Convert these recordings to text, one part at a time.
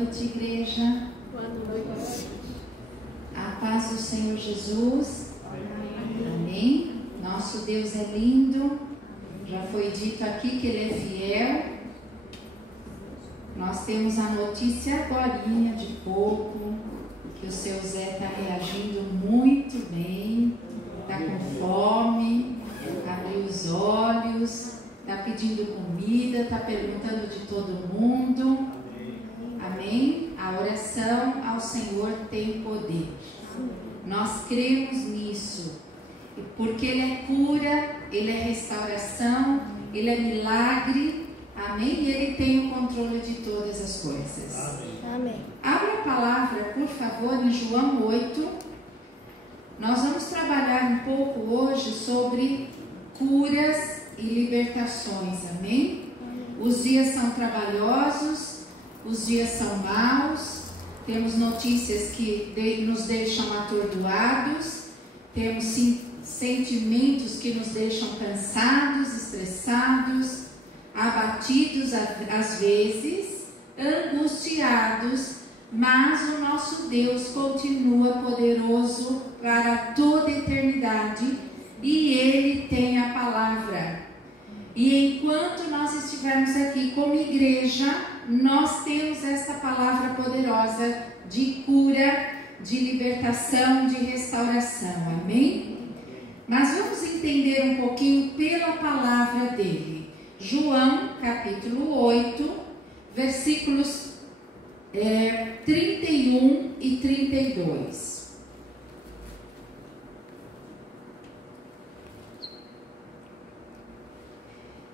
noite, igreja. Boa noite. A paz do Senhor Jesus. Amém. Nosso Deus é lindo. Já foi dito aqui que Ele é fiel. Nós temos a notícia agorinha de pouco que o seu Zé está reagindo muito bem, está com fome, abriu os olhos, está pedindo comida, está perguntando de todo mundo. Amém? A oração ao Senhor tem poder. Nós cremos nisso, porque Ele é cura, Ele é restauração, Ele é milagre. Amém? E Ele tem o controle de todas as coisas. Amém. Abra a palavra, por favor, em João 8. Nós vamos trabalhar um pouco hoje sobre curas e libertações. Amém? Os dias são trabalhosos, os dias são maus, temos notícias que nos deixam atordoados, temos sentimentos que nos deixam cansados, estressados, abatidos às vezes, angustiados, mas o nosso Deus continua poderoso para toda a eternidade e Ele tem a palavra. E enquanto nós estivermos aqui como igreja, nós temos esta palavra poderosa de cura, de libertação, de restauração. Amém? Mas vamos entender um pouquinho pela palavra dele. João, capítulo 8, versículos 31 e 32.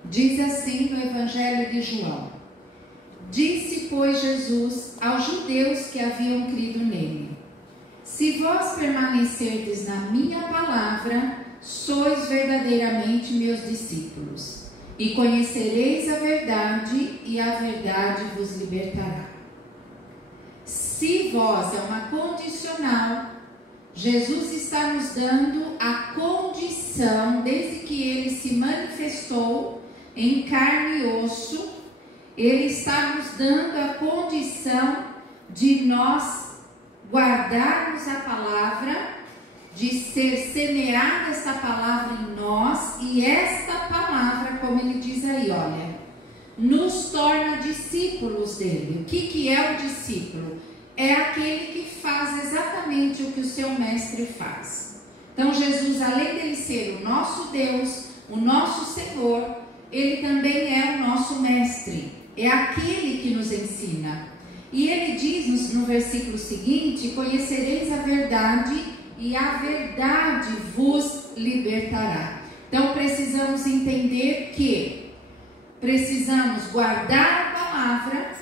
Diz assim no Evangelho de João: Disse, pois, Jesus aos judeus que haviam crido nele: Se vós permanecerdes na minha palavra, sois verdadeiramente meus discípulos, e conhecereis a verdade, e a verdade vos libertará. Se vós é uma condicional. Jesus está nos dando a condição, desde que Ele se manifestou em carne e osso, Ele está nos dando a condição de nós guardarmos a palavra, de ser semeada esta palavra em nós, e esta palavra, como ele diz aí, olha, nos torna discípulos dele. O que é o discípulo? É aquele que faz exatamente o que o seu mestre faz. Então Jesus, além dele ser o nosso Deus, o nosso Senhor, ele também é o nosso mestre, é aquele que nos ensina. E ele diz no versículo seguinte: conhecereis a verdade, e a verdade vos libertará. Então precisamos entender que precisamos guardar a palavra,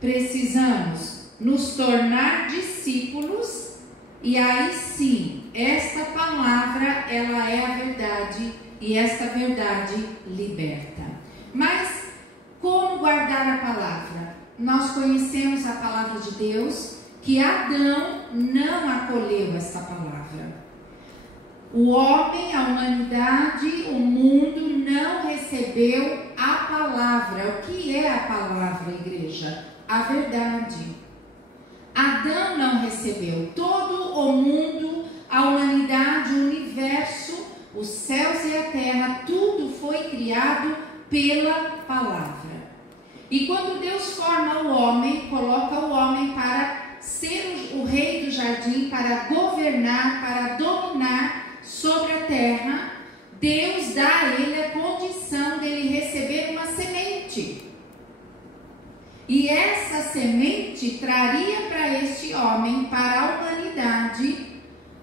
precisamos nos tornar discípulos, e aí sim, esta palavra, ela é a verdade, e esta verdade liberta. Mas como guardar a palavra? Nós conhecemos a palavra de Deus, que Adão não acolheu esta palavra. O homem, a humanidade, o mundo não recebeu a palavra. O que é a palavra, igreja? A verdade. Adão não recebeu. Todo o mundo, a humanidade, o universo, os céus e a terra, tudo foi criado pela palavra. E quando Deus forma o homem, coloca o homem para ser o rei do jardim, para governar, para dominar sobre a terra, Deus dá a ele a condição dele receber uma semente. E essa semente traria para este homem, para a humanidade,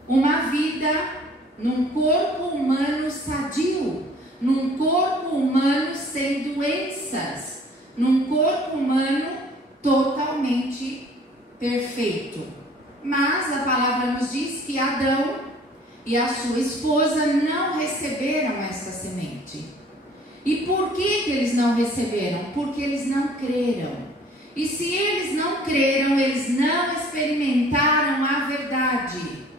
uma vida num corpo humano sadio, num corpo humano sem doenças, num corpo humano totalmente perfeito. Mas a palavra nos diz que Adão e a sua esposa não receberam essa semente. E por que eles não receberam? Porque eles não creram. E se eles não creram, eles não experimentaram a verdade.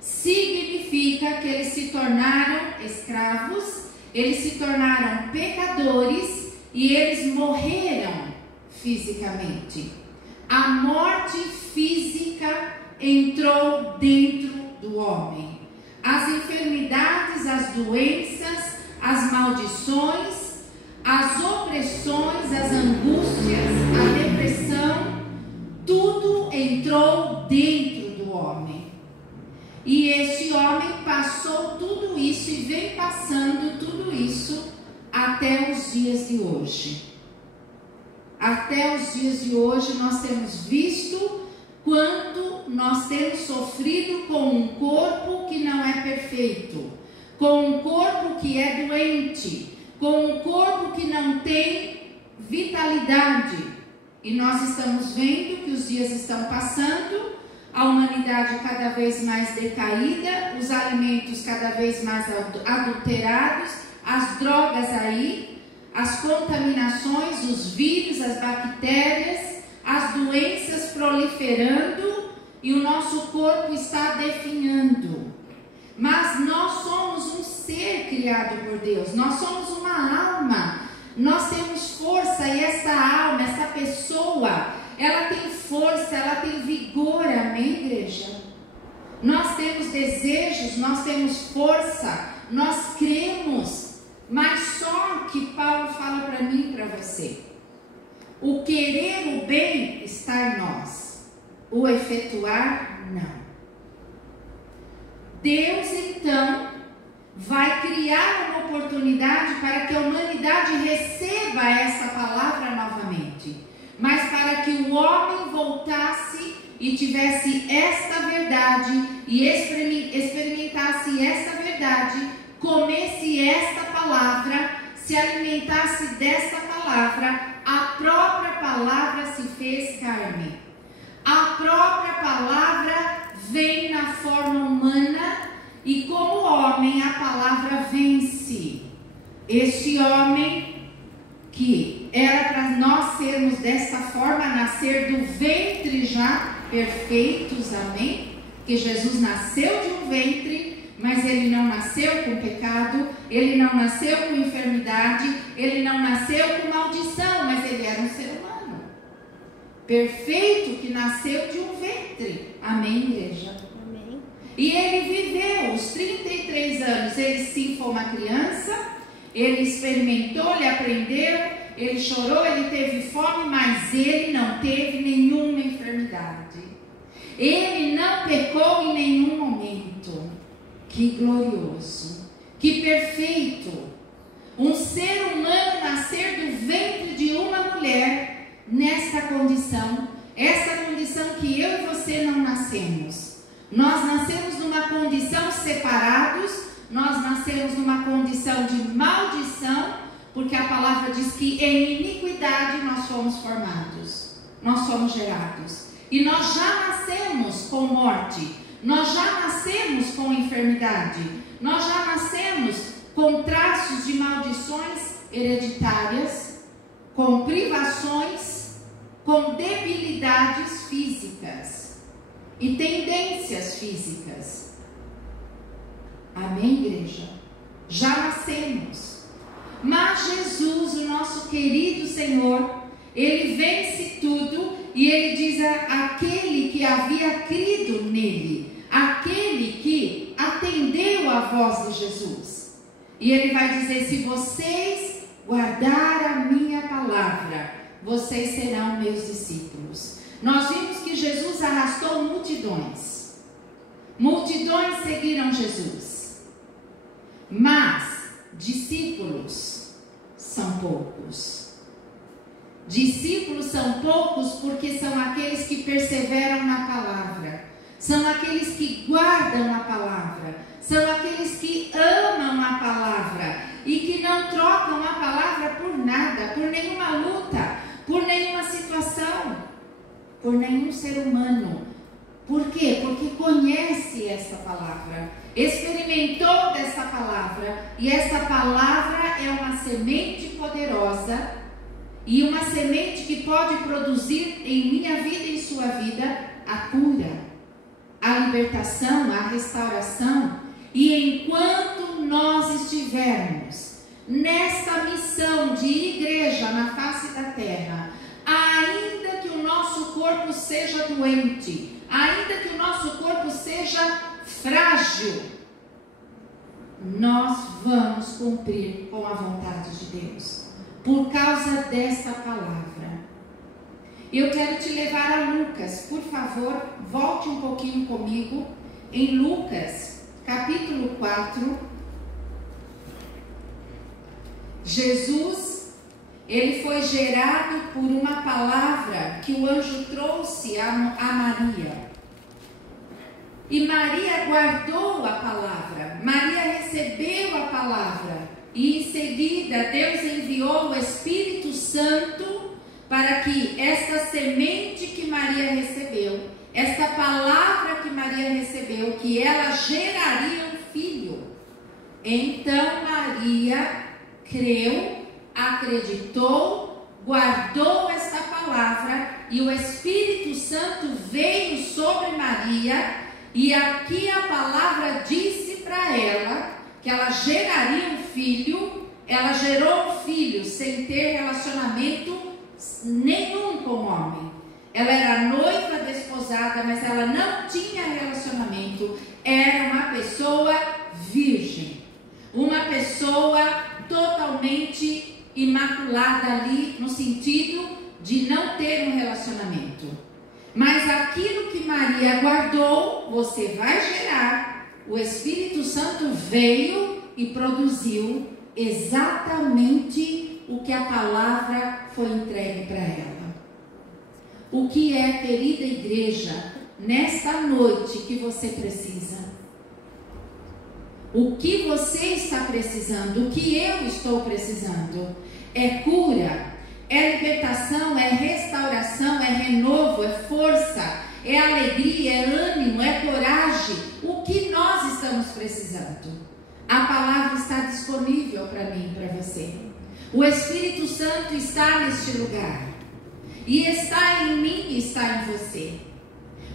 Significa que eles se tornaram escravos, eles se tornaram pecadores e eles morreram fisicamente. a morte física entrou dentro do homem. As enfermidades, as doenças, as maldições, as opressões, as angústias, a depressão, tudo entrou dentro do homem. E este homem passou tudo isso e vem passando tudo isso até os dias de hoje. Até os dias de hoje nós temos visto quanto nós temos sofrido com um corpo que não é perfeito, com um corpo que é doente, com um corpo que não tem vitalidade. E nós estamos vendo que os dias estão passando, a humanidade cada vez mais decaída, os alimentos cada vez mais adulterados, as drogas aí, as contaminações, os vírus, as bactérias, as doenças proliferando e o nosso corpo está definhando. Mas nós somos um ser criado por Deus, nós somos uma alma, nós temos força e essa alma, essa pessoa, ela tem força, ela tem vigor, amém, igreja? Nós temos desejos, nós temos força, nós cremos. Mas só que Paulo fala para mim e para você, o querer o bem está em nós, o efetuar não. Deus então vai criar uma oportunidade para que a humanidade receba essa palavra novamente, mas para que o homem voltasse e tivesse esta verdade e experimentasse esta verdade, comesse esta palavra, se alimentasse desta palavra, a própria palavra se fez carne. A própria palavra vem na forma humana e como homem a palavra vence. Este homem que era para nós sermos desta forma, nascer do ventre já perfeitos, amém? Que Jesus nasceu de um ventre, mas ele não nasceu com pecado, ele não nasceu com enfermidade, ele não nasceu com maldição, mas ele era um ser humano perfeito que nasceu de um ventre, amém, igreja? Amém. E ele viveu os 33 anos, ele sim foi uma criança, ele experimentou, ele aprendeu, ele chorou, ele teve fome, mas ele não teve nenhuma enfermidade, ele não pecou em nenhum momento. Que glorioso, que perfeito, um ser humano nascer do ventre de uma mulher nesta condição, essa condição que eu e você não nascemos. Nós nascemos numa condição separados, nós nascemos numa condição de maldição, porque a palavra diz que em iniquidade nós fomos formados, nós somos gerados, e nós já nascemos com morte. Nós já nascemos com enfermidade, nós já nascemos com traços de maldições hereditárias, com privações, com debilidades físicas e tendências físicas. Amém, igreja? Já nascemos. Mas Jesus, o nosso querido Senhor, ele vence tudo e ele diz àquele que havia crido nele, aquele que atendeu a voz de Jesus. E ele vai dizer: se vocês guardarem a minha palavra, vocês serão meus discípulos. Nós vimos que Jesus arrastou multidões. Multidões seguiram Jesus. Mas discípulos são poucos. Discípulos são poucos porque são aqueles que perseveram na palavra, são aqueles que guardam a palavra, são aqueles que amam a palavra e que não trocam a palavra por nada, por nenhuma luta, por nenhuma situação, por nenhum ser humano. Por quê? Porque conhece essa palavra, experimentou dessa palavra, e essa palavra é uma semente poderosa e uma semente que pode produzir em minha vida e em sua vida a cura, a libertação, a restauração. E enquanto nós estivermos nesta missão de igreja na face da terra, ainda que o nosso corpo seja doente, ainda que o nosso corpo seja frágil, nós vamos cumprir com a vontade de Deus, por causa desta palavra. Eu quero te levar a Lucas, por favor, volte um pouquinho comigo, em Lucas, capítulo 4. Jesus, ele foi gerado por uma palavra que o anjo trouxe a Maria. E Maria guardou a palavra, Maria recebeu a palavra, e em seguida Deus enviou o Espírito Santo para que esta semente que Maria recebeu, esta palavra que Maria recebeu, que ela geraria um filho. Então Maria creu, acreditou, guardou esta palavra, e o Espírito Santo veio sobre Maria. E aqui a palavra disse para ela que ela geraria um filho. Ela gerou um filho sem ter relacionamento nenhum com o homem. Ela era noiva desposada, mas ela não tinha relacionamento. Era uma pessoa virgem, uma pessoa totalmente imaculada ali, no sentido de não ter um relacionamento. Mas aquilo que Maria guardou, você vai gerar. O Espírito Santo veio e produziu exatamente o que a palavra foi entregue para ela. O que é, querida igreja, nesta noite que você precisa? O que você está precisando? O que eu estou precisando? É cura, é libertação, é restauração, é renovo, é força, é alegria, é ânimo, é coragem. O que nós estamos precisando? A palavra está disponível para mim e para você. O Espírito Santo está neste lugar, e está em mim e está em você.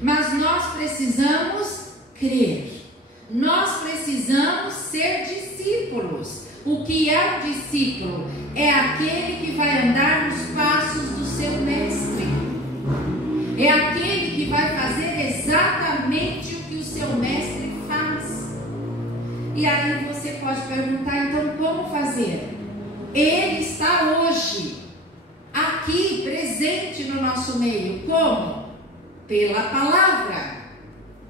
Mas nós precisamos crer, nós precisamos ser discípulos. O que é um discípulo? É aquele que vai andar nos passos do seu mestre. É aquele que vai fazer exatamente o que o seu mestre faz. E aí você pode perguntar, então como fazer? Ele está hoje aqui, presente no nosso meio. Como? Pela palavra.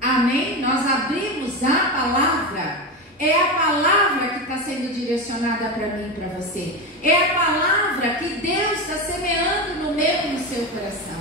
Amém? Nós abrimos a palavra. É a palavra que está sendo direcionada para mim e para você. É a palavra que Deus está semeando no meu e no seu coração.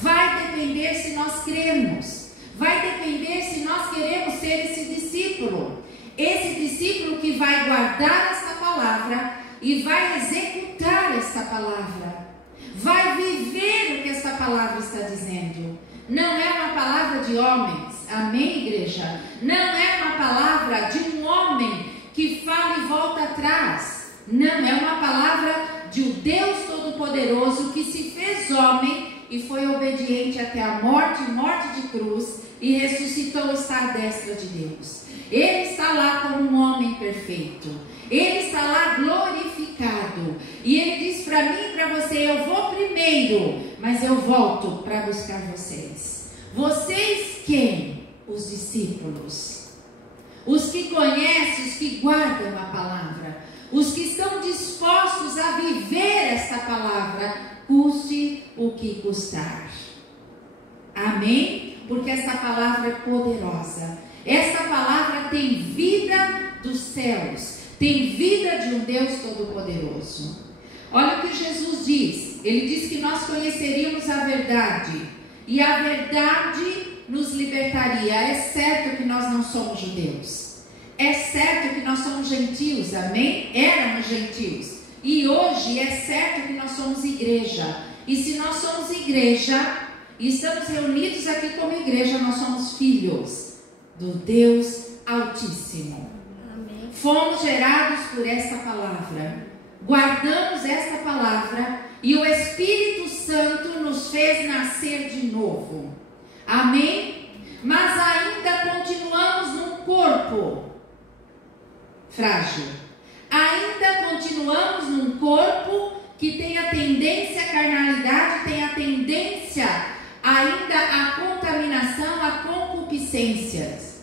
Vai depender se nós cremos. Vai depender se nós queremos ser esse discípulo. Esse discípulo que vai guardar esta palavra e vai executar esta palavra. Vai viver o que esta palavra está dizendo. Não é uma palavra de homens. Amém, igreja? Não é uma palavra de um homem que fala e volta atrás. Não, é uma palavra de um Deus Todo-Poderoso que se fez homem e foi obediente até a morte de cruz, e ressuscitou, está à destra de Deus. Ele está lá como um homem perfeito. Ele está lá glorificado. E ele diz para mim e para você, eu vou primeiro, mas eu volto para buscar vocês. Vocês quem? Os discípulos, os que conhecem, os que guardam a palavra, os que estão dispostos a viver esta palavra, custe o que custar. Amém? Porque esta palavra é poderosa. Esta palavra tem vida dos céus, tem vida de um Deus Todo-Poderoso. Olha o que Jesus diz. Ele diz que nós conheceríamos a verdade, e a verdade nos libertaria. É certo que nós não somos judeus, é certo que nós somos gentios, amém? Éramos gentios, e hoje é certo que nós somos igreja. E se nós somos igreja e estamos reunidos aqui como igreja, nós somos filhos do Deus Altíssimo. Amém. Fomos gerados por esta palavra, guardamos esta palavra, e o Espírito Santo nos fez nascer de novo. Amém? Mas ainda continuamos num corpo frágil. Ainda continuamos num corpo que tem a tendência à carnalidade, tem a tendência ainda à contaminação, a concupiscências.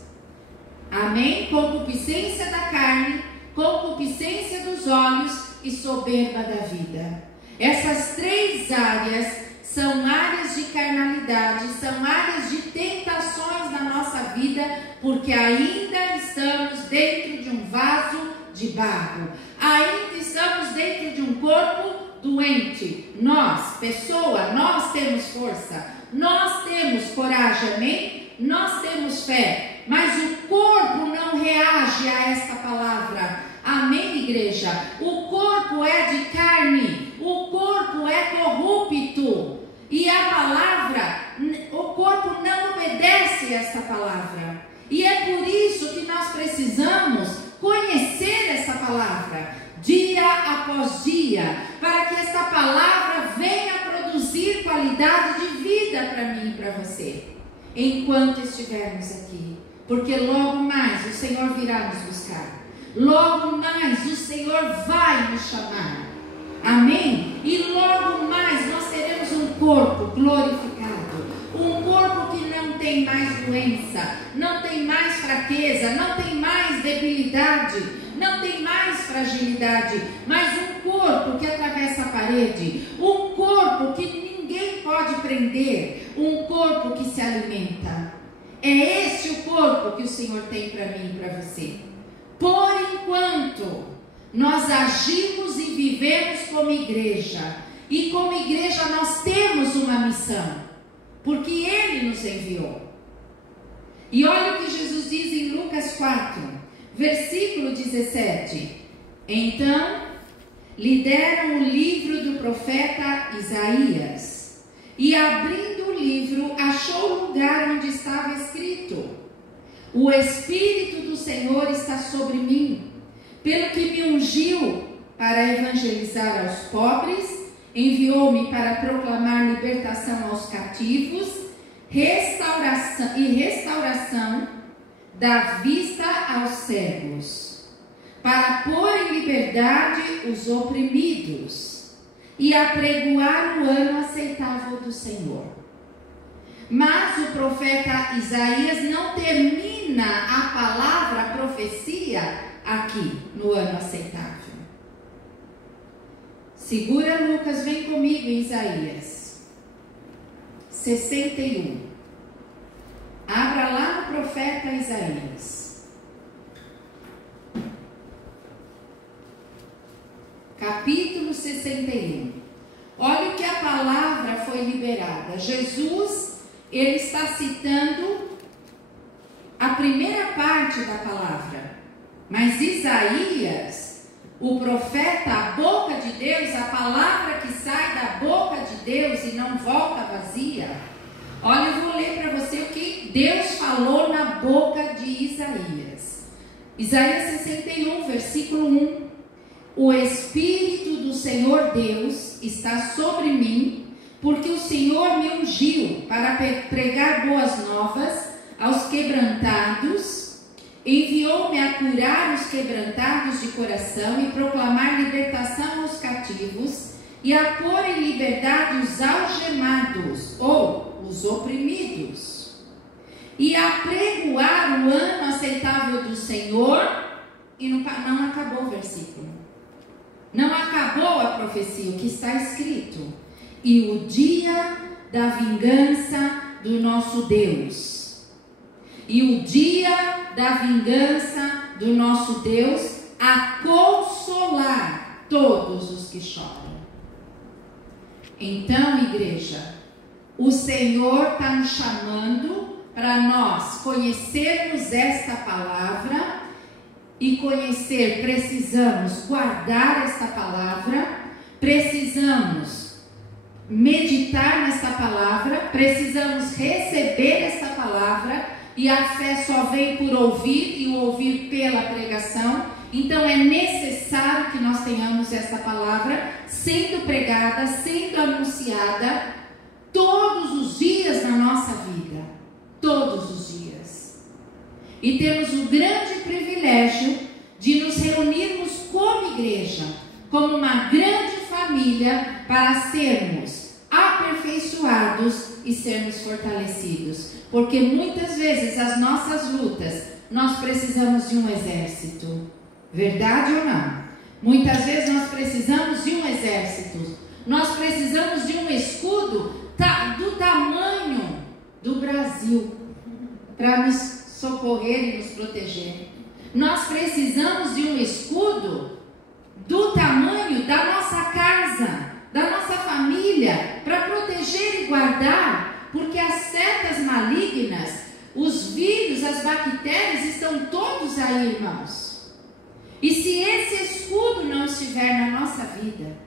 Amém? Concupiscência da carne, concupiscência dos olhos e soberba da vida. Essas três áreas são áreas de carnalidade, são áreas de tentações na nossa vida, porque ainda estamos dentro de um vaso de barro, ainda estamos dentro de um corpo doente. Nós, pessoa, nós temos força, nós temos coragem, amém? Nós temos fé, mas o corpo não reage a esta palavra. Amém, igreja? O corpo é de carne, o corpo é corrupto, e a palavra, o corpo não obedece a esta palavra. E é por isso que nós precisamos conhecer essa palavra, dia após dia, para que esta palavra venha produzir qualidade de vida para mim e para você, enquanto estivermos aqui, porque logo mais o Senhor virá nos buscar, logo mais o Senhor vai nos chamar, amém? E logo mais nós teremos um corpo glorificado, um corpo que não tem mais doença, não tem mais fraqueza, não tem mais debilidade, não tem mais fragilidade, mas um corpo que atravessa a parede, um corpo que ninguém pode prender, um corpo que se alimenta. É esse o corpo que o Senhor tem para mim e para você. Por enquanto, nós agimos e vivemos como igreja, e como igreja nós temos uma missão, porque Ele nos enviou. E olha o que Jesus diz em Lucas 4, versículo 17. Então, lhe deram o livro do profeta Isaías, e abrindo o livro, achou o lugar onde estava escrito: o Espírito do Senhor está sobre mim, pelo que me ungiu para evangelizar aos pobres, enviou-me para proclamar libertação aos cativos, restauração da vista aos cegos, para pôr em liberdade os oprimidos e apregoar o ano aceitável do Senhor. Mas o profeta Isaías não termina a palavra, a profecia, aqui no ano aceitável. Segura, Lucas, vem comigo em Isaías 61. Abra lá no profeta Isaías, capítulo 61. Olha o que a palavra foi liberada. Jesus, ele está citando a primeira parte da palavra, mas Isaías, o profeta, a boca de Deus, a palavra que sai da boca de Deus e não volta vazia. Olha, eu vou ler para você o que Deus falou na boca de Isaías. Isaías 61, versículo 1. O Espírito do Senhor Deus está sobre mim, porque o Senhor me ungiu para pregar boas novas aos quebrantados, enviou-me a curar os quebrantados de coração e proclamar libertação aos cativos e a pôr em liberdade os algemados, ou os oprimidos, e a pregoar o ano aceitável do Senhor. E não acabou o versículo, não acabou a profecia, o que está escrito: e o dia da vingança do nosso Deus. E o dia da vingança do nosso Deus, a consolar todos os que choram. Então, igreja, o Senhor está nos chamando para nós conhecermos esta palavra, e conhecer, precisamos guardar esta palavra, precisamos meditar nesta palavra, precisamos receber esta palavra. E a fé só vem por ouvir, e o ouvir pela pregação. Então é necessário que nós tenhamos essa palavra sendo pregada, sendo anunciada todos os dias na nossa vida. Todos os dias. E temos o grande privilégio de nos reunirmos como igreja, como uma grande família família para sermos aperfeiçoados e sermos fortalecidos. Porque muitas vezes as nossas lutas, nós precisamos de um exército. Verdade ou não? Muitas vezes nós precisamos de um exército. Nós precisamos de um escudo do tamanho do Brasil para nos socorrer e nos proteger. Nós precisamos de um escudo do tamanho da nossa casa, da nossa família, para proteger e guardar, porque as setas malignas, os vírus, as bactérias estão todos aí, irmãos. E se esse escudo não estiver na nossa vida,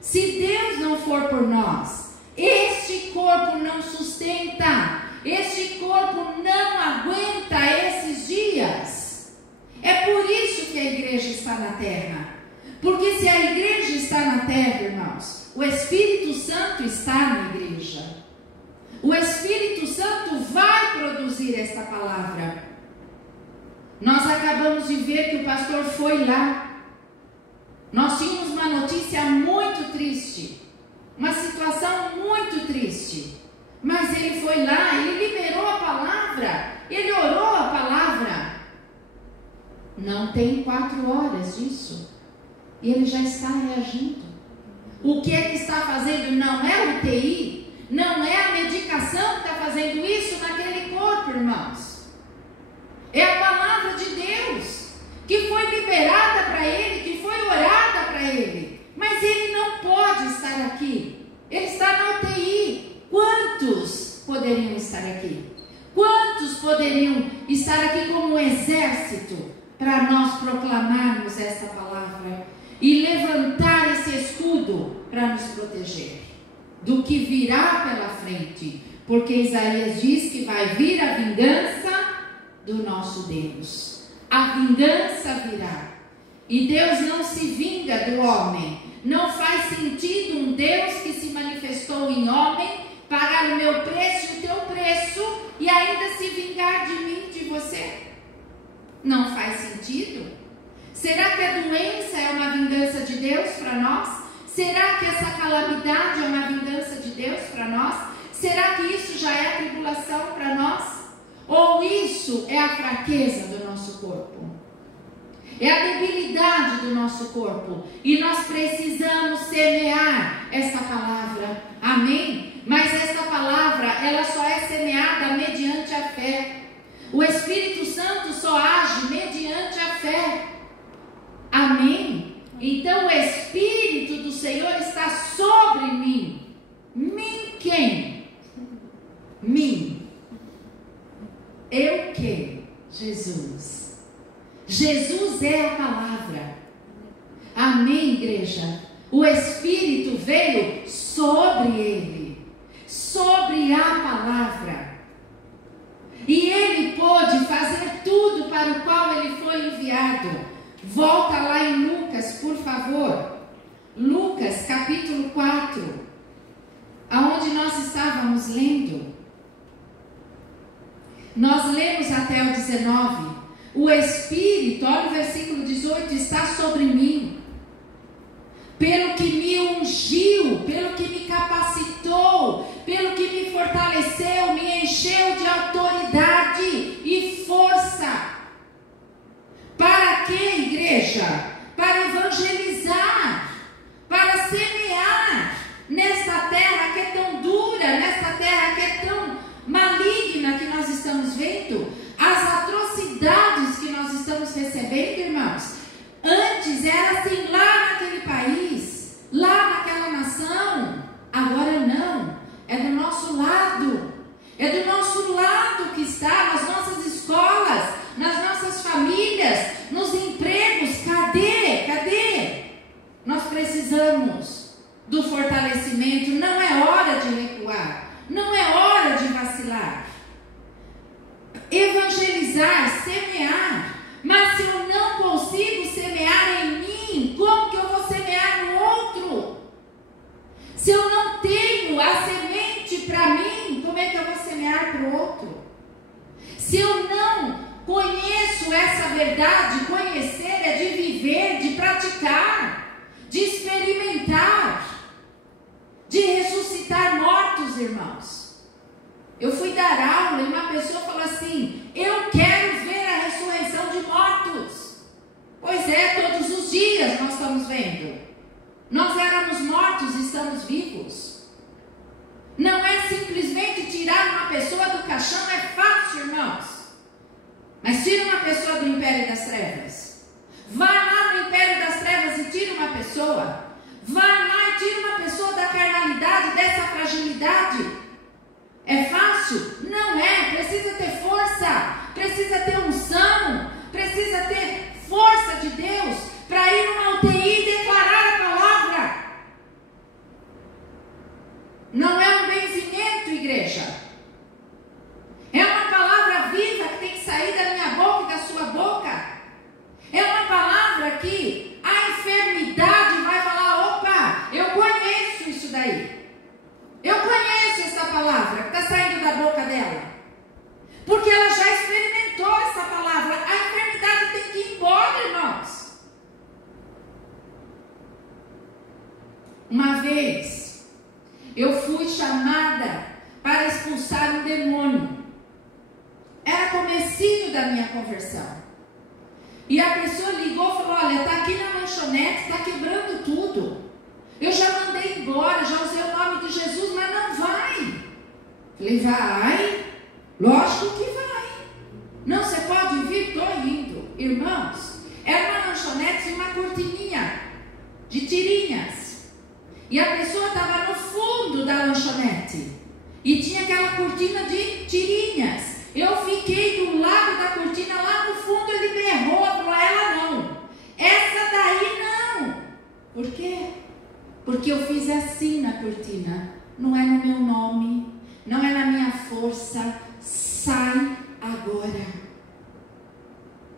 se Deus não for por nós, este corpo não sustenta, este corpo não aguenta esses dias. É por isso que a igreja está na terra. Porque se a igreja está na terra, irmãos, o Espírito Santo está na igreja. O Espírito Santo vai produzir esta palavra. Nós acabamos de ver que o pastor foi lá. Nós tínhamos uma notícia muito triste, uma situação muito triste, mas ele foi lá, ele liberou a palavra, ele orou a palavra. Não tem 4 horas disso, e ele já está reagindo. O que ele está fazendo não é o UTI, não é a medicação que está fazendo isso naquele corpo, irmãos. É a palavra de Deus, que foi liberada para ele, que foi orada para ele. Mas ele não pode estar aqui. Ele está na UTI. Quantos poderiam estar aqui? Quantos poderiam estar aqui como um exército para nós proclamarmos essa palavra e levantar esse escudo para nos proteger do que virá pela frente? Porque Isaías diz que vai vir a vingança do nosso Deus. A vingança virá. E Deus não se vinga do homem. Não faz sentido um Deus que se manifestou em homem pagar o meu preço e o teu preço e ainda se vingar de mim, de você. Não faz sentido. Será que a doença é uma vingança de Deus para nós? Será que essa calamidade é uma vingança de Deus para nós? Será que isso já é tribulação para nós? Ou isso é a fraqueza do nosso corpo? É a debilidade do nosso corpo. E nós precisamos semear esta palavra. Amém? Mas esta palavra, ela só é semeada mediante a fé. O Espírito Santo só age mediante a fé. Amém? Então o Espírito do Senhor está sobre mim. Mim quem? Mim. Eu quem? Jesus. Jesus é a palavra. Amém, igreja? O Espírito veio sobre ele, sobre a palavra. E ele pôde fazer tudo para o qual ele foi enviado. Volta lá em Lucas, por favor. Lucas, capítulo 4. Aonde nós estávamos lendo. Nós lemos até o 19. O Espírito, olha o versículo 18, está sobre mim, pelo que me ungiu, pelo que me capacitou, pelo que me fortaleceu, me encheu de autoridade e força. Para quê, igreja? Para evangelizar, para semear nesta terra que é tão dura, nesta terra que é tão maligna que nós estamos vendo. As atrocidades que nós estamos recebendo, irmãos, antes era assim lá naquele país, lá naquela nação. Agora não, é do nosso lado. É do nosso lado que está, nas nossas escolas, nas nossas famílias, nos empregos. Cadê? Nós precisamos do fortalecimento. Não é hora de recuar, não é hora de vacilar. Evangelizar, semear. Mas se eu não consigo semear em mim, como que eu vou semear no outro? Se eu não tenho a semente para mim, como é que eu vou semear para o outro? Se eu não conheço essa verdade, conhecer é de viver, de praticar, de experimentar. irmãos. Eu fui dar aula e uma pessoa falou assim: eu quero ver a ressurreição de mortos. Pois é, todos os dias nós estamos vendo. Nós éramos mortos e estamos vivos. Não é simplesmente tirar uma pessoa do caixão, é fácil, irmãos. Mas tira uma pessoa do império das trevas. Vai lá no império das trevas e tira uma pessoa. Vai lá e tira uma pessoa da carnalidade, dessa fragilidade. É fácil? Não é. Precisa ter força, precisa ter unção, precisa ter força de Deus para ir numa UTI e declarar a palavra. Não é um benzimento, igreja. É uma palavra viva que tem que sair da minha boca e da sua boca. É uma palavra que a enfermidade vai falar: opa, eu conheço isso daí. Eu conheço essa palavra que está saindo da boca dela. Porque ela já experimentou essa palavra. A enfermidade tem que ir embora, irmãos. Uma vez, eu fui chamada para expulsar um demônio. Era comecinho da minha conversão. E a pessoa ligou e falou: olha, está aqui na lanchonete, está quebrando tudo. Eu já mandei embora, já usei o nome de Jesus, mas não vai. Falei: vai? Lógico que vai. Não, você pode vir? Estou indo. Irmãos, era uma lanchonete e uma cortininha de tirinhas. E a pessoa estava no fundo da lanchonete. E tinha aquela cortina de tirinhas. Eu fiquei do lado da cortina, lá no fundo ele berrou, falou: ela não. Essa daí não. Por quê? Porque eu fiz assim na cortina. Não é no meu nome, não é na minha força. Sai agora.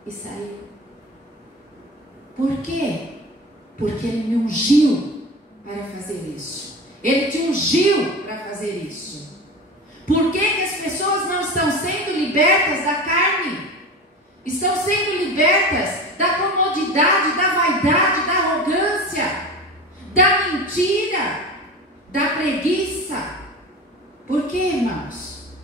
E saiu. Por quê? Porque ele me ungiu para fazer isso. Ele te ungiu para fazer isso. Por que que as pessoas não estão sendo libertas da carne? Estão sendo libertas da comodidade, da vaidade, da arrogância, da mentira, da preguiça. Por que, irmãos?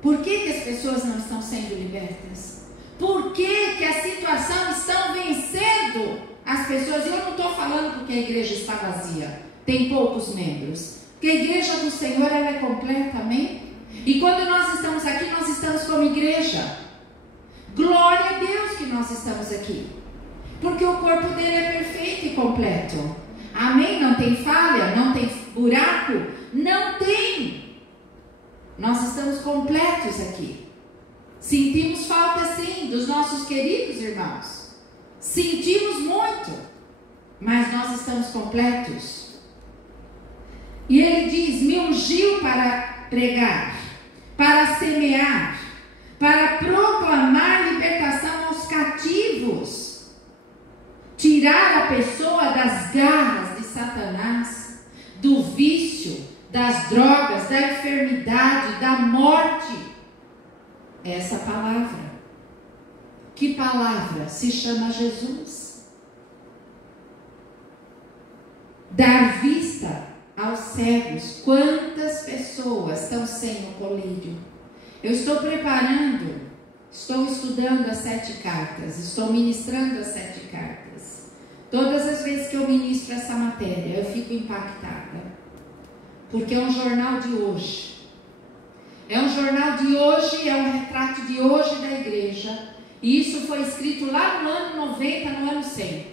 Por que que as pessoas não estão sendo libertas? Por que que a situação está vencendo as pessoas? Eu não estou falando porque a igreja está vazia, tem poucos membros. Porque a igreja do Senhor, ela é completa, amém? E quando nós estamos aqui, nós estamos como igreja. Glória a Deus que nós estamos aqui. Porque o corpo dele é perfeito e completo. Amém? Não tem falha, não tem buraco, não tem. Nós estamos completos aqui. Sentimos falta sim dos nossos queridos irmãos. Sentimos muito. Mas nós estamos completos. E ele diz: me ungiu para pregar, para semear, para proclamar libertação aos cativos, tirar a pessoa das garras de Satanás, do vício, das drogas, da enfermidade, da morte. Essa palavra. Que palavra? Se chama Jesus. Dar vista aos cegos. Quantas pessoas estão sem o colírio? Eu estou preparando, estou estudando as 7 cartas, estou ministrando as 7 cartas. Todas as vezes que eu ministro essa matéria, eu fico impactada, porque é um jornal de hoje. É um jornal de hoje, é um retrato de hoje da igreja. E isso foi escrito lá no ano 90, no ano 100.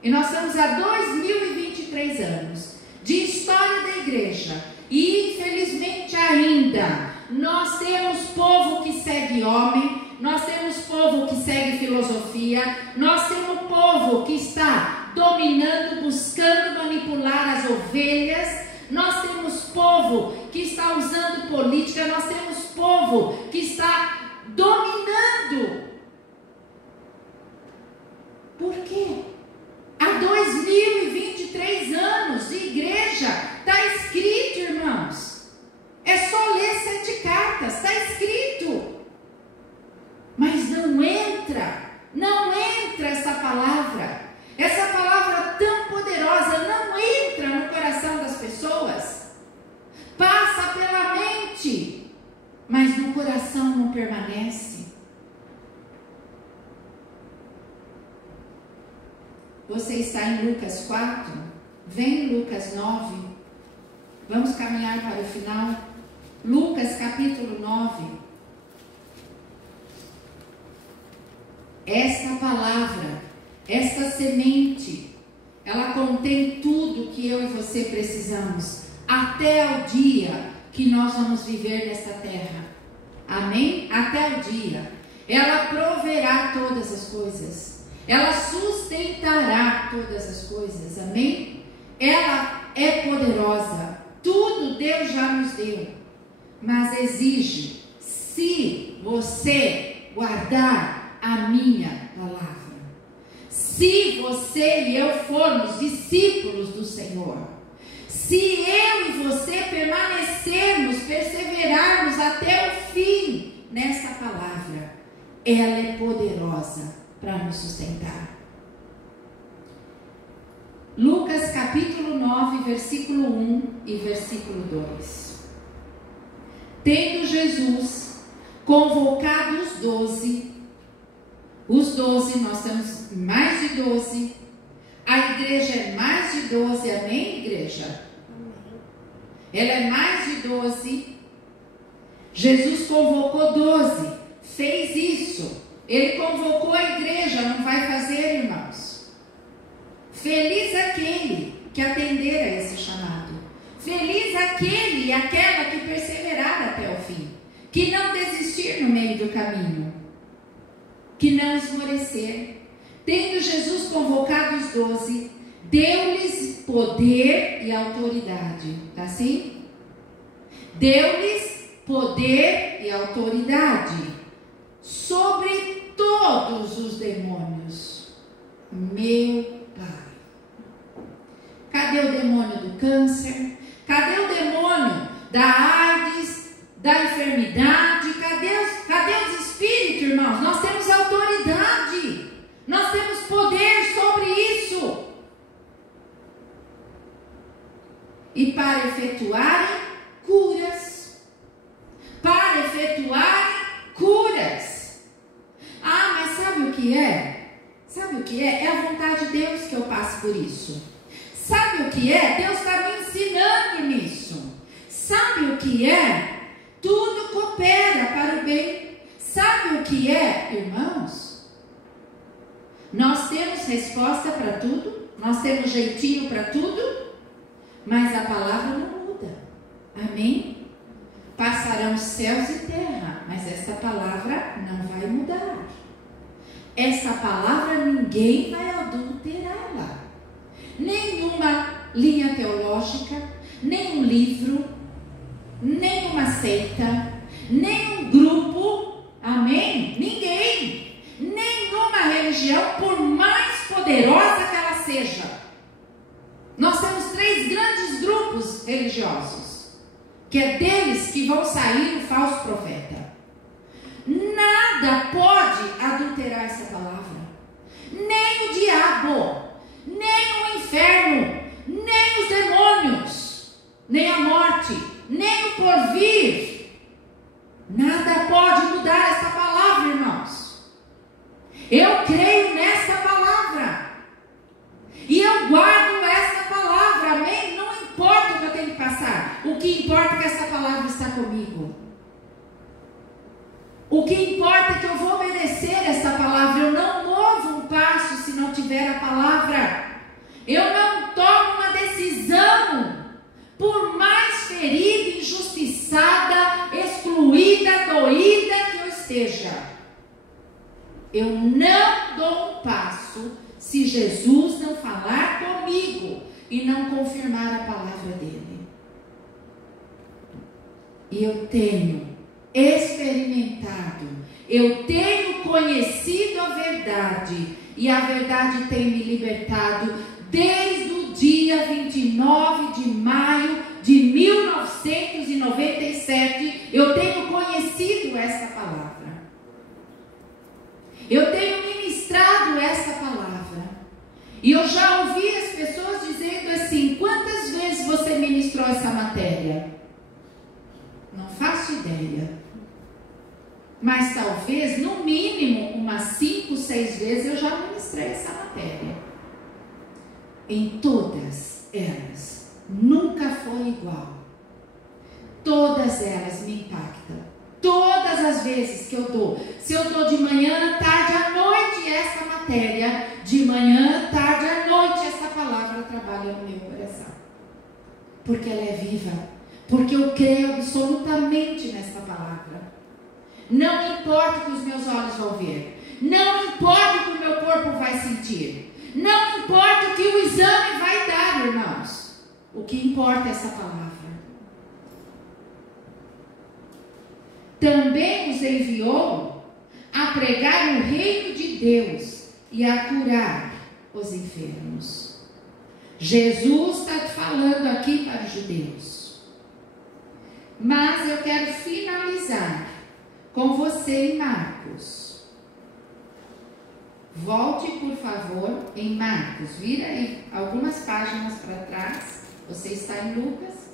E nós estamos há 2023 anos de história da igreja. E infelizmente ainda nós temos povo que segue homem, nós temos povo que segue filosofia, nós temos povo que está dominando, buscando manipular as ovelhas, nós temos povo que está usando política, nós temos povo que está dominando. Por quê? Há 2023 anos de igreja, está escrito, irmãos. É só ler 7 cartas, está escrito. Mas não entra essa palavra tão poderosa, não entra no coração das pessoas. Você está em Lucas 4? Vem em Lucas 9. Vamos caminhar para o final. Lucas capítulo 9. Esta palavra, esta semente, ela contém tudo que eu e você precisamos, até o dia que nós vamos viver nesta terra. Amém? Até o dia. Ela proverá todas as coisas. Ela sustentará todas as coisas. Amém? Ela é poderosa. Tudo Deus já nos deu. Mas exige, se você guardar a minha palavra. Se você e eu formos discípulos do Senhor. Se eu e você permanecermos, perseverarmos até o fim nessa palavra, ela é poderosa para nos sustentar. Lucas capítulo 9, versículo 1 e versículo 2. Tendo Jesus convocado os 12, nós temos mais de 12, a igreja é mais de 12, amém, igreja? Ela é mais de 12. Jesus convocou 12, fez isso. Ele convocou a igreja, não vai fazer, irmãos? Feliz aquele que atender a esse chamado. Feliz aquele e aquela que perseverar até o fim. Que não desistir no meio do caminho. Que não esmorecer. Tendo Jesus convocado os 12, deu-lhes poder e autoridade. Está assim? Deu-lhes poder e autoridade sobre todos os demônios. Meu Pai. Cadê o demônio do câncer? Cadê o demônio da AIDS, da enfermidade? Cadê os espíritos, irmãos? Nós temos autoridade. Nós temos poder sobre isso. E para efetuarem curas. Para efetuarem curas. Ah, mas sabe o que é? Sabe o que é? É a vontade de Deus que eu passe por isso. Sabe o que é? Deus está me ensinando nisso. Sabe o que é? Tudo coopera para o bem. Sabe o que é, irmãos? Nós temos resposta para tudo, nós temos jeitinho para tudo, mas a palavra não muda. Amém? Passarão céus e terra, mas esta palavra não vai mudar. Essa palavra ninguém vai adulterá-la. Nenhuma linha teológica, nenhum livro, nenhuma seita, nenhum grupo, amém? Ninguém. Nenhuma religião, por mais poderosa que ela seja. Nós temos 3 grandes grupos religiosos, que é deles que vão sair o falso profeta. Nada pode adulterar essa palavra. Nem o diabo, nem o inferno, nem os demônios, nem a morte, nem o porvir. Nada pode mudar essa palavra, irmãos. Eu creio nessa palavra. E eu guardo essa palavra, amém? Não importa o que eu tenho que passar. O que importa é que essa palavra está comigo. O que importa é que eu vou obedecer essa palavra. Eu não movo um passo se não tiver a palavra. Eu não tomo uma decisão, por mais ferida, injustiçada, excluída, doída que eu esteja. Eu não dou um passo se Jesus não falar comigo e não confirmar a palavra dele. E eu tenho experimentado, eu tenho conhecido a verdade, e a verdade tem me libertado desde o dia 29 de maio de 1997. Eu tenho conhecido essa palavra. Eu tenho ministrado essa palavra. E eu já ouvi as pessoas dizendo assim: quantas vezes você ministrou essa matéria? Não faço ideia. Mas talvez, no mínimo, umas 5, 6 vezes eu já ministrei essa matéria. em todas elas. Nunca foi igual. Todas elas me impactam. Todas as vezes que eu dou. Se eu dou de manhã, tarde, à noite essa matéria, de manhã, tarde, à noite essa palavra trabalha no meu coração. Porque ela é viva. Porque eu creio absolutamente nessa palavra. Não importa o que os meus olhos vão ver. Não importa o que o meu corpo vai sentir. Não importa o que o exame vai dar, irmãos. O que importa é essa palavra. Também os enviou a pregar o reino de Deus e a curar os enfermos. Jesus está falando aqui para os judeus. Mas eu quero finalizar com você em Marcos. Volte, por favor, em Marcos. Vira aí algumas páginas para trás. Você está em Lucas.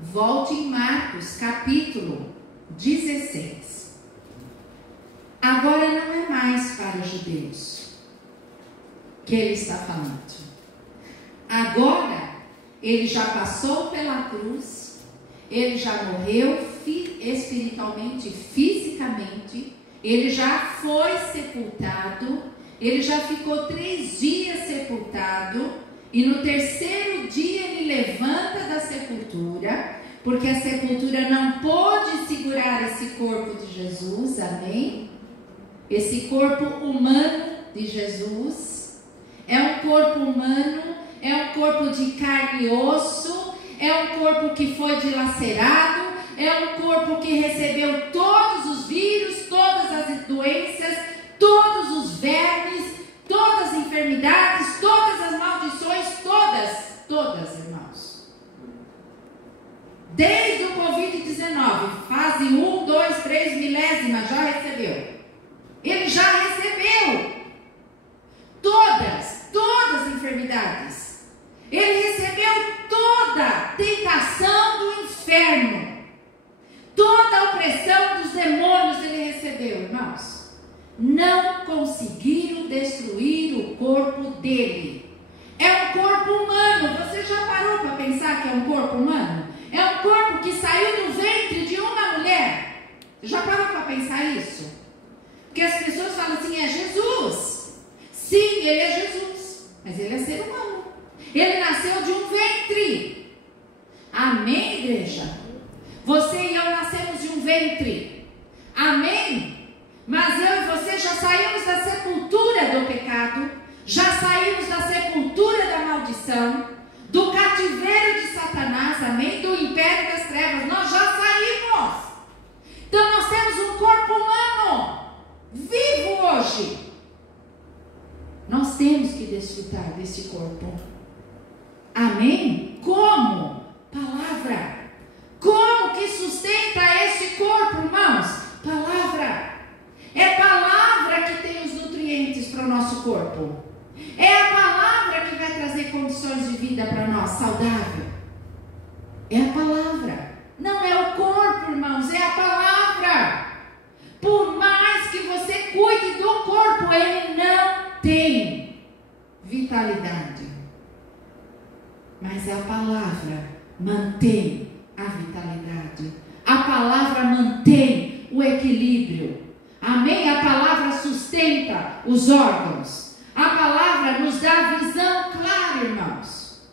Volte em Marcos, capítulo 16. Agora não é mais para os judeus que ele está falando. Agora ele já passou pela cruz, ele já morreu espiritualmente, fisicamente, ele já foi sepultado, ele já ficou 3 dias sepultado. E no 3º dia ele levanta da sepultura, porque a sepultura não pôde segurar esse corpo de Jesus, amém? Esse corpo humano de Jesus, é um corpo humano, é um corpo de carne e osso, é um corpo que foi dilacerado, é um corpo que recebeu todos os vírus, todas as doenças, todos os vermes, todas as enfermidades, todas as maldições, todas, irmãos. Desde o Covid-19, fase 1, 2, 3, milésima, já recebeu. Ele já recebeu todas as enfermidades. Ele recebeu toda a tentação do inferno. Toda a opressão dos demônios ele recebeu, irmãos. Não conseguiram destruir o corpo dele. É um corpo humano. Você já parou para pensar que é um corpo humano? É um corpo que saiu do ventre de uma mulher. Já parou para pensar isso? Porque as pessoas falam assim, é Jesus. Sim, ele é Jesus, mas ele é ser humano. Ele nasceu de um ventre. Amém, igreja? Você e eu nascemos de um ventre. Amém? Mas eu e você já saímos da sepultura do pecado, já saímos da sepultura da maldição, do cativeiro de Satanás, amém? Do império das trevas, nós já saímos. Então nós temos um corpo humano, vivo hoje. Nós temos que desfrutar desse corpo. Amém? Como? Palavra. Como que sustenta esse corpo, irmãos? Palavra. É palavra que tem os nutrientes para o nosso corpo. É a palavra que vai trazer condições de vida para nós, saudável. É a palavra. Não é o corpo, irmãos, é a palavra. Por mais que você cuide do corpo, ele não tem vitalidade. Mas a palavra mantém a vitalidade. A palavra mantém o equilíbrio. Amém? A palavra sustenta os órgãos. A palavra nos dá visão clara, irmãos.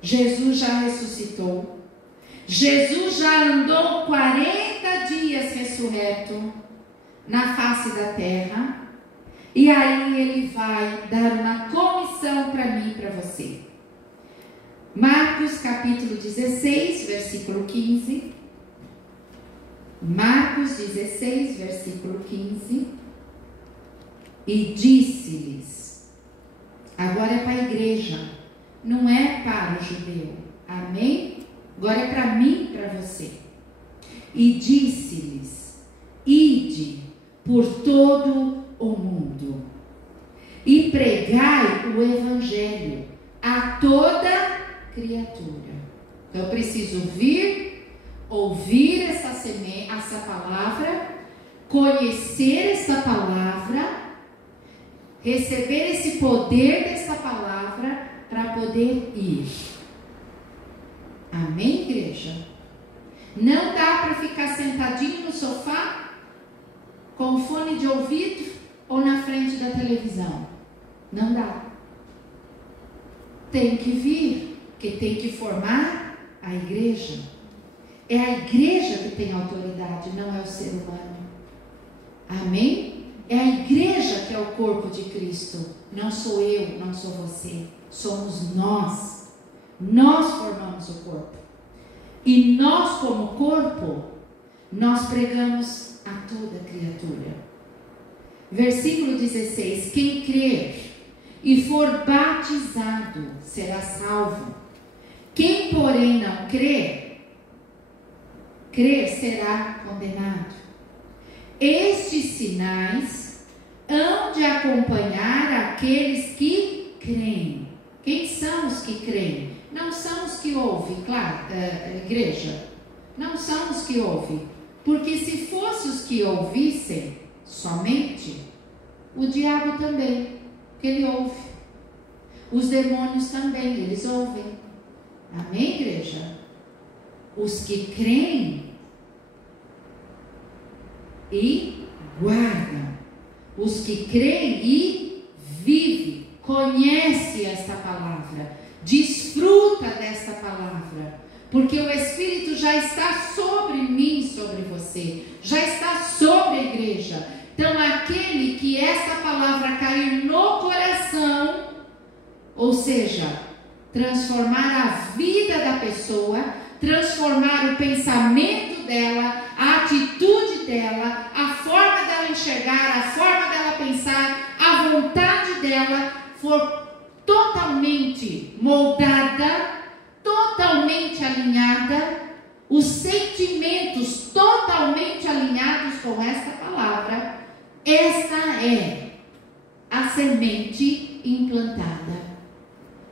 Jesus já ressuscitou. Jesus já andou 40 dias ressurreto na face da terra. E aí ele vai dar uma comissão para mim e para você. Marcos capítulo 16, versículo 15. Marcos 16, versículo 15. E disse-lhes, agora é para a igreja, não é para o judeu, amém? Agora é para mim e para você. E disse-lhes, ide por todo o mundo e pregai o evangelho a toda criatura. Então eu preciso ouvir essa palavra, conhecer essa palavra receber esse poder dessa palavra para poder ir. Amém, igreja? Não dá para ficar sentadinho no sofá com fone de ouvido ou na frente da televisão. Não dá. Tem que vir, porque tem que formar a igreja. É a igreja que tem autoridade, não é o ser humano. Amém? É a igreja que é o corpo de Cristo. Não sou eu, não sou você. Somos nós. Nós formamos o corpo. E nós, como corpo, nós pregamos a toda criatura. Versículo 16: quem crer e for batizado será salvo. Quem, porém, não crer será condenado. Estes sinais hão de acompanhar aqueles que creem. Quem são os que creem? Não são os que ouvem, claro, igreja. Não são os que ouvem. Porque se fossem os que ouvissem somente, o diabo também, que ele ouve. Os demônios também, eles ouvem. Amém, igreja? Os que creem e guardam. Os que creem e vivem. Conhece esta palavra. Desfruta desta palavra. Porque o Espírito já está sobre mim, sobre você. Já está sobre a igreja. Então, aquele que esta palavra cair no coração, ou seja, transformar a vida da pessoa, transformar o pensamento dela, a atitude dela, a forma dela enxergar, a forma dela pensar, a vontade dela, for totalmente moldada, totalmente alinhada, os sentimentos totalmente alinhados com esta palavra, esta é a semente implantada.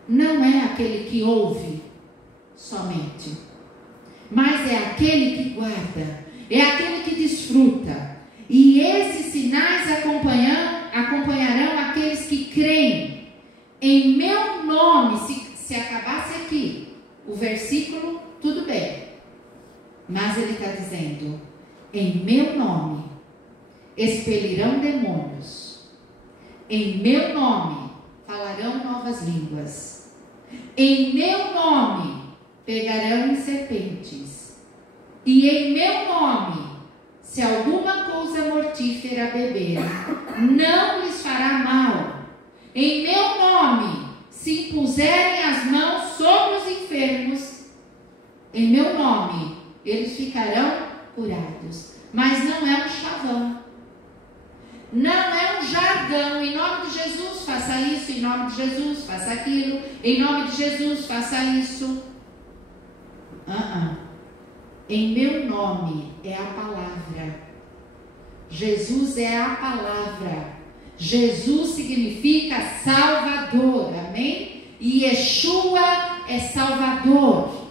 Não é aquele que ouve somente, mas é aquele que guarda, é aquele que desfruta. E esses sinais acompanharão aqueles que creem. Em meu nome, se acabasse aqui o versículo, tudo bem. Mas ele está dizendo: em meu nome expelirão demônios. Em meu nome falarão novas línguas. Em meu nome pegarão em serpentes. E em meu nome, se alguma coisa mortífera beber, não lhes fará mal. Em meu nome, se impuserem as mãos sobre os enfermos, em meu nome, eles ficarão curados. Mas não é um chavão. Não é um jargão. Em nome de Jesus, faça isso. Em nome de Jesus, faça aquilo. Em nome de Jesus, faça isso. Em meu nome é a palavra. Jesus é a palavra. Jesus significa Salvador. Amém? E Yeshua é Salvador.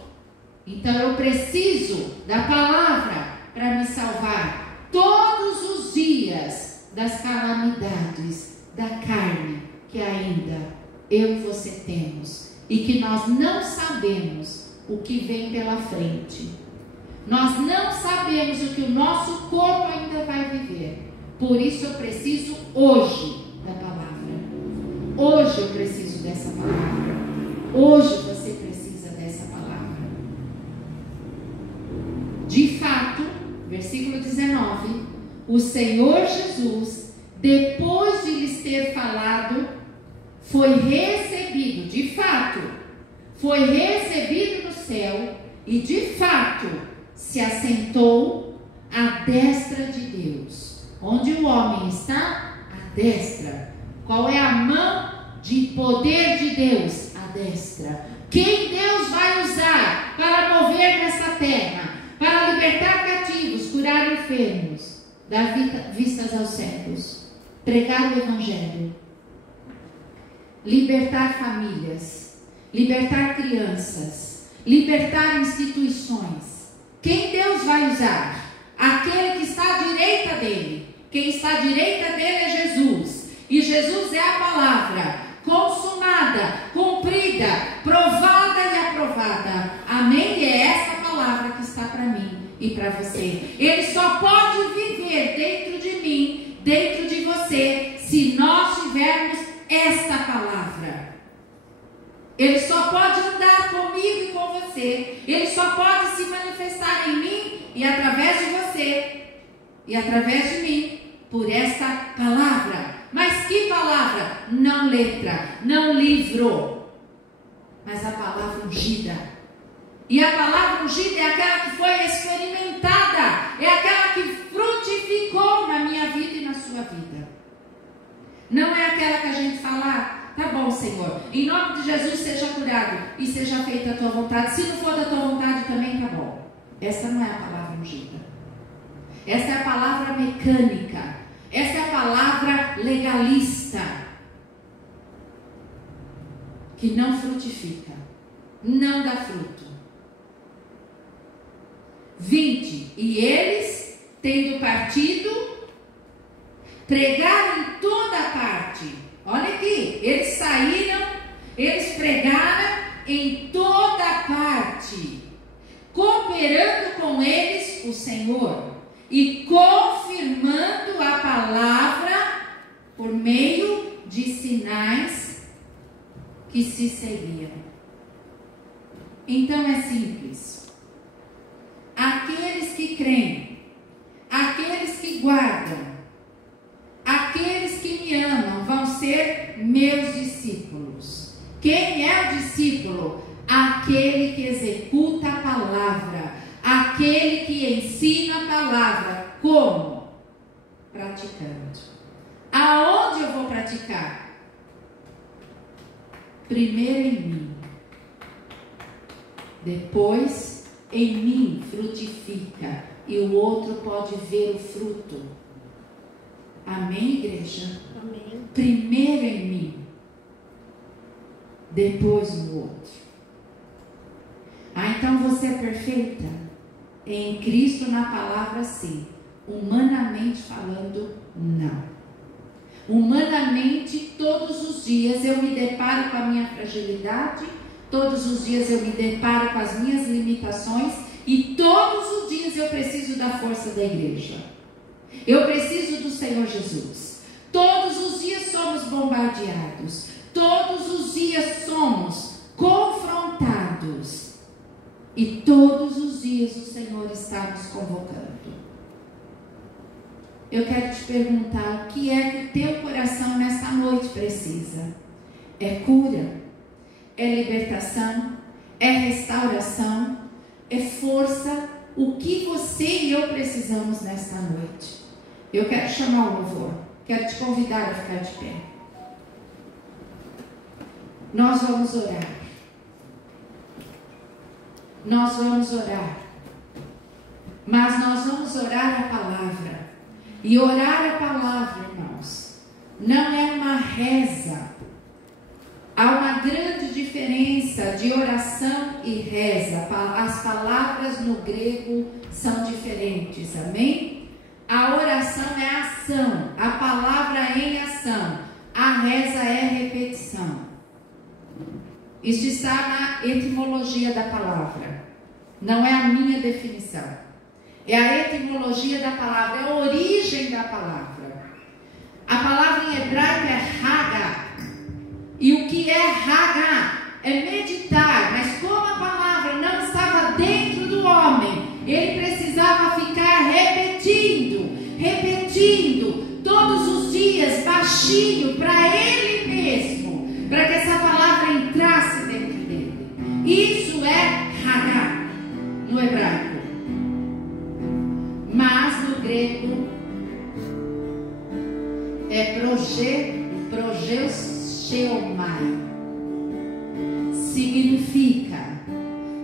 Então eu preciso da palavra para me salvar todos os dias das calamidades da carne que ainda eu e você temos, e que nós não sabemos o que vem pela frente. Nós não sabemos o que o nosso corpo ainda vai viver. Por isso eu preciso hoje da palavra. Hoje eu preciso dessa palavra. Hoje você precisa dessa palavra. De fato, versículo 19, o Senhor Jesus, depois de lhes ter falado, foi recebido, de fato, foi recebido no céu e de fato se assentou à destra de Deus. Onde o homem está? À destra. Qual é a mão de poder de Deus? À destra. Quem Deus vai usar para mover nessa terra? Para libertar cativos, curar enfermos, dar vistas aos cegos, pregar o evangelho, libertar famílias, libertar crianças, libertar instituições. Quem Deus vai usar? Aquele que está à direita dele. Quem está à direita dele é Jesus. E Jesus é a palavra consumada, cumprida, provada e aprovada. Amém? E é essa palavra que está para mim e para você. Ele só pode viver dentro de mim, dentro de você, se nós tivermos esta palavra. Ele só pode andar comigo e com você. Ele só pode se manifestar em mim e através de você e através de mim por esta palavra. Mas que palavra? Não letra, não livro, mas a palavra ungida. E a palavra ungida é aquela que foi experimentada, é aquela que frutificou na minha vida e na sua vida. Não é aquela que a gente fala, tá bom, Senhor, em nome de Jesus seja curado e seja feita a tua vontade. Se não for da tua vontade também tá bom. Essa não é a palavra ungida. Essa é a palavra mecânica. Essa é a palavra legalista, que não frutifica, não dá fruto. 20. E eles, tendo partido, pregaram em toda parte. Olha aqui, eles saíram, eles pregaram em toda parte, cooperando com eles o Senhor e confirmando a palavra por meio de sinais que se seguiam. Então é simples. Aqueles que creem, aqueles que guardam, aqueles que me amam vão ser meus discípulos. Quem é o discípulo? Aquele que executa a palavra, aquele que ensina a palavra. Como? Praticando. Aonde eu vou praticar? Primeiro em mim, depois em mim frutifica, e o outro pode ver o fruto. Amém, igreja? Amém. Primeiro em mim, depois no outro. Então você é perfeita? Em Cristo, na palavra, sim. Humanamente falando, não. Humanamente, todos os dias eu me deparo com a minha fragilidade, todos os dias eu me deparo com as minhas limitações, e todos os dias eu preciso da força da igreja. Eu preciso do Senhor Jesus. Todos os dias somos bombardeados, todos os dias somos confrontados, e todos os dias o Senhor está nos convocando. Eu quero te perguntar, o que é que o teu coração nesta noite precisa? É cura? É libertação? É restauração? É força? O que você e eu precisamos nesta noite? Eu quero chamar o louvor. Quero te convidar a ficar de pé. Nós vamos orar. Nós vamos orar. Mas nós vamos orar a palavra. E orar a palavra, irmãos, não é uma reza. Há uma grande diferença de oração e reza. As palavras no grego são diferentes, amém? A oração é ação, a palavra é em ação, a reza é repetição. Isso está na etimologia da palavra, não é a minha definição. É a etimologia da palavra, é a origem da palavra. A palavra em hebraico é Haga. E o que é Haga? É meditar. Mas como a palavra não estava dentro do homem, ele precisava ficar repetindo, todos os dias, baixinho, para ele mesmo, para que essa palavra entrasse dentro dele. Isso é Haga no hebraico. Mas no grego é progeusheomai. Significa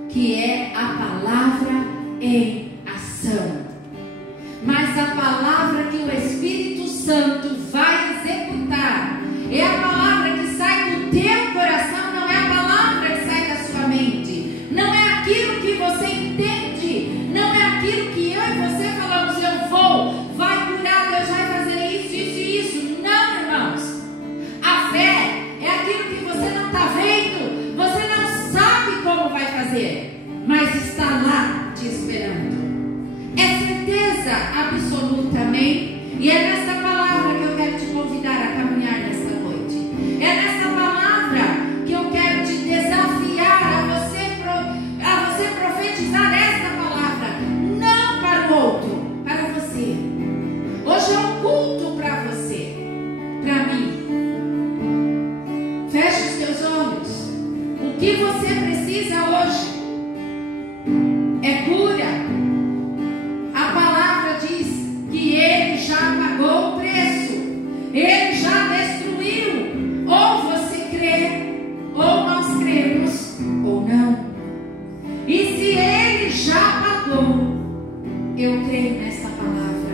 que é a palavra em ação. Mas a palavra que o Espírito Santo vai executar é a palavra que sai do teu coração, não é a palavra que sai da sua mente. Não é aquilo que você entende, não é aquilo que eu e você falamos, eu vou, vai curar, Deus vai fazer isso. Não, irmãos. precisa hoje é cura. A palavra diz que Ele já pagou o preço, Ele já destruiu. Ou você crê, ou nós cremos, ou não. E se Ele já pagou, eu creio nessa palavra.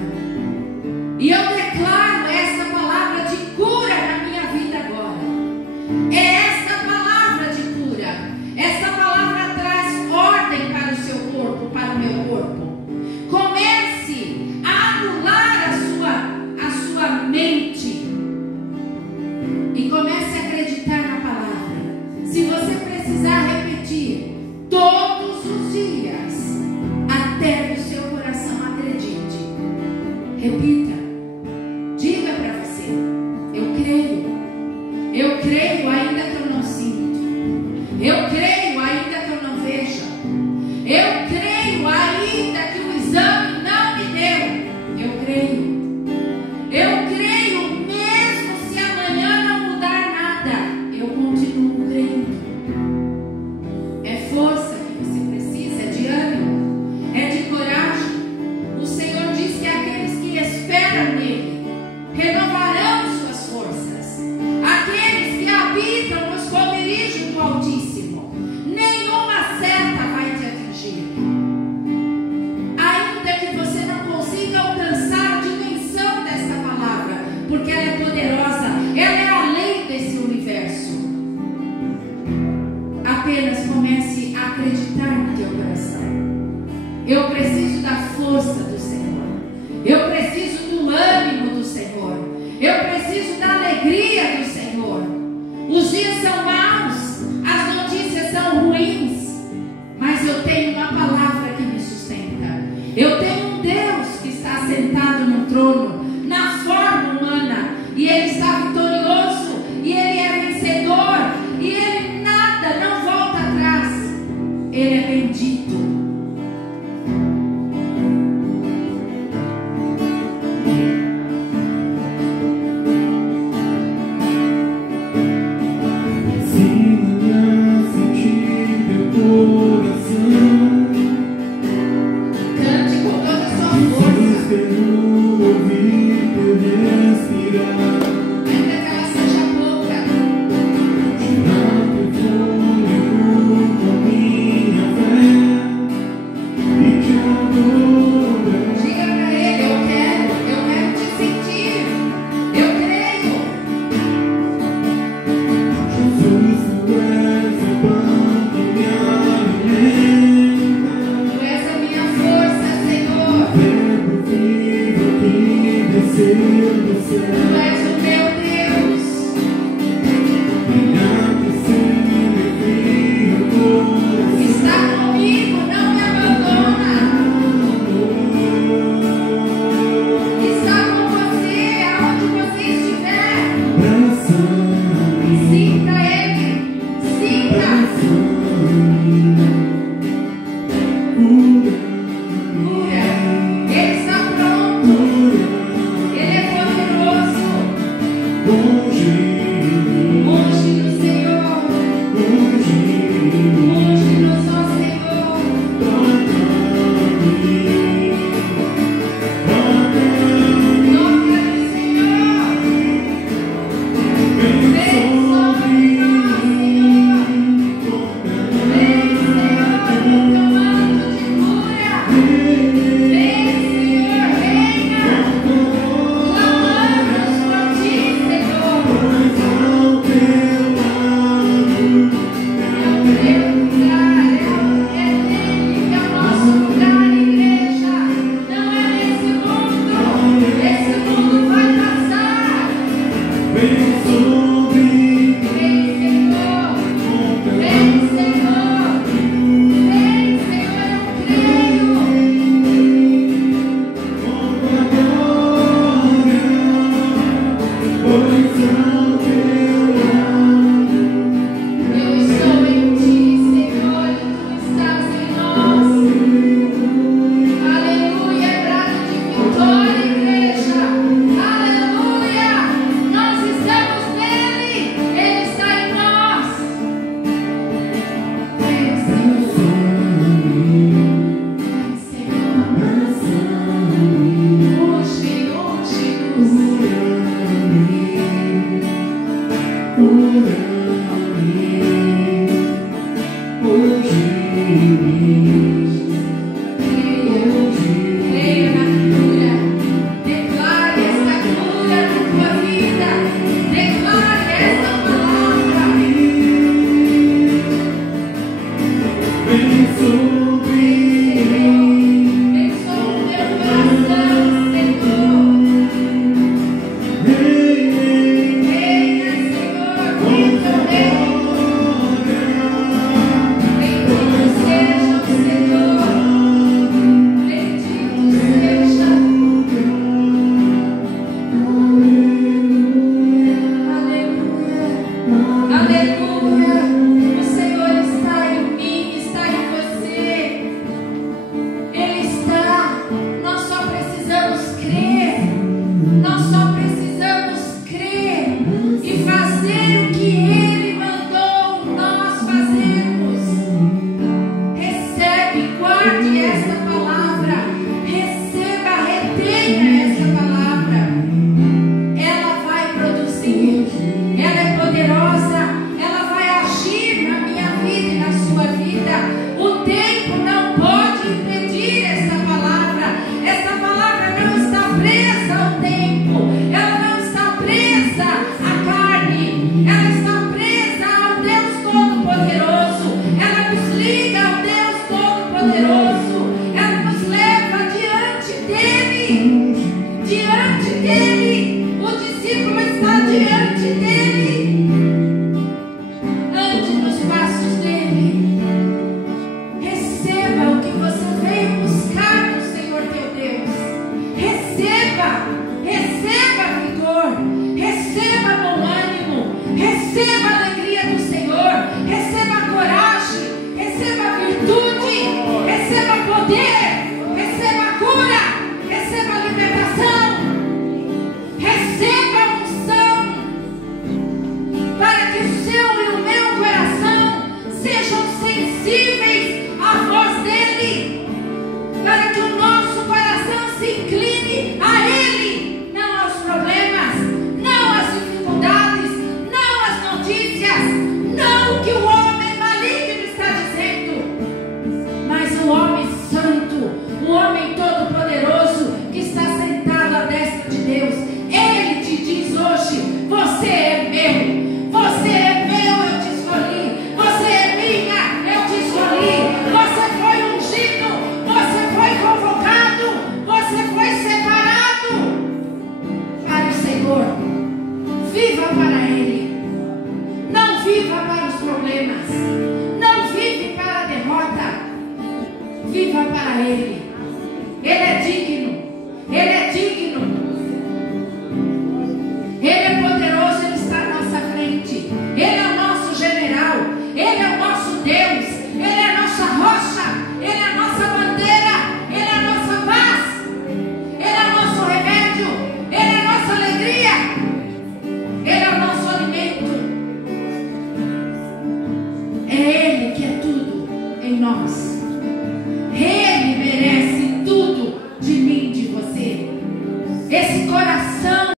E eu declaro essa palavra de cura na minha vida agora. É essa palavra de cura. Essa palavra traz ordem para o seu corpo, para o meu corpo. Comece a anular a sua mente. E comece a acreditar na palavra. Se você precisar repetir todos os dias, até que o seu coração acredite, repita. Diga para você: eu creio ainda que eu não sinto, eu creio ainda que eu não vejo, eu creio ainda que o exame não me deu, eu creio mesmo se amanhã não mudar nada, eu continuo crendo. É força que você precisa, é de ânimo, é de coragem. O Senhor diz que aqueles que esperam nele renovarão suas forças. Aqueles que habitam no esconderijo do Altíssimo, nenhuma seta vai te atingir. Ainda que você não consiga alcançar a dimensão desta palavra, porque ela é poderosa, ela é além desse universo. Apenas comece a acreditar no teu coração. Eu preciso da força do Senhor. Eu preciso do ânimo do Senhor. Eu preciso da alegria do Senhor. Os dias são maus, as notícias são ruins, mas eu tenho uma palavra que me sustenta. Eu tenho um Deus que está sentado no trono, na forma humana, e Ele está vitorioso, e Ele é vencedor, e Ele nada, não volta atrás. Ele é bendito. Viva para Ele.